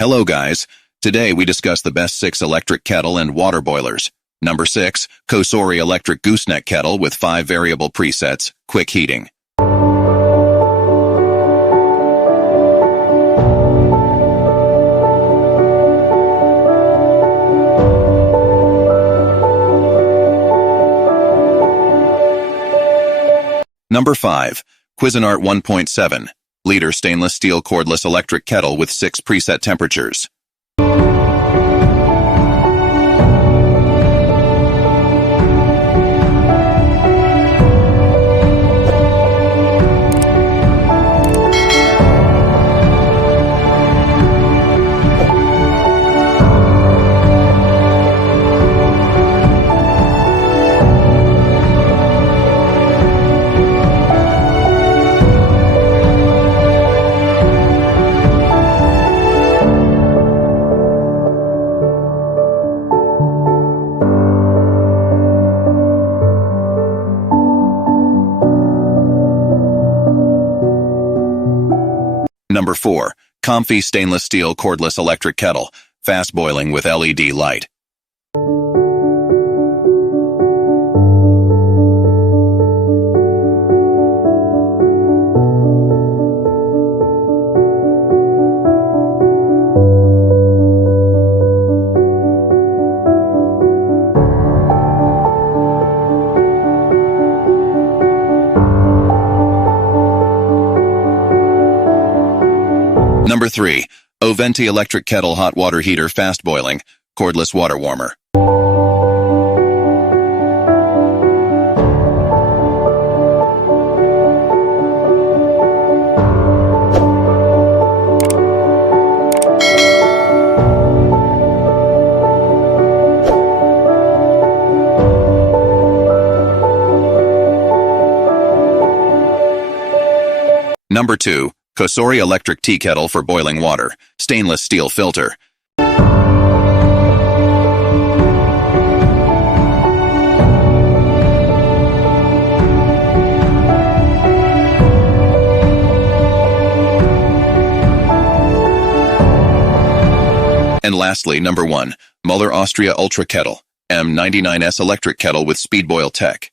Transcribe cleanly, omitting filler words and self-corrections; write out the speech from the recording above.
Hello guys, today we discuss the best 6 electric kettle and water boilers. Number 6, COSORI electric gooseneck kettle with 5 variable presets, quick heating. Number 5, Cuisinart 1.7. Liter stainless steel cordless electric kettle with 6 preset temperatures. Number 4, COMFEE stainless steel cordless electric kettle, fast boiling with LED light. Number 3, OVENTE electric kettle hot water heater fast boiling, cordless water warmer. Number 2, COSORI electric tea kettle for boiling water, stainless steel filter. And lastly, number 1, Mueller Austria Ultra Kettle, M99S electric kettle with speed boil tech.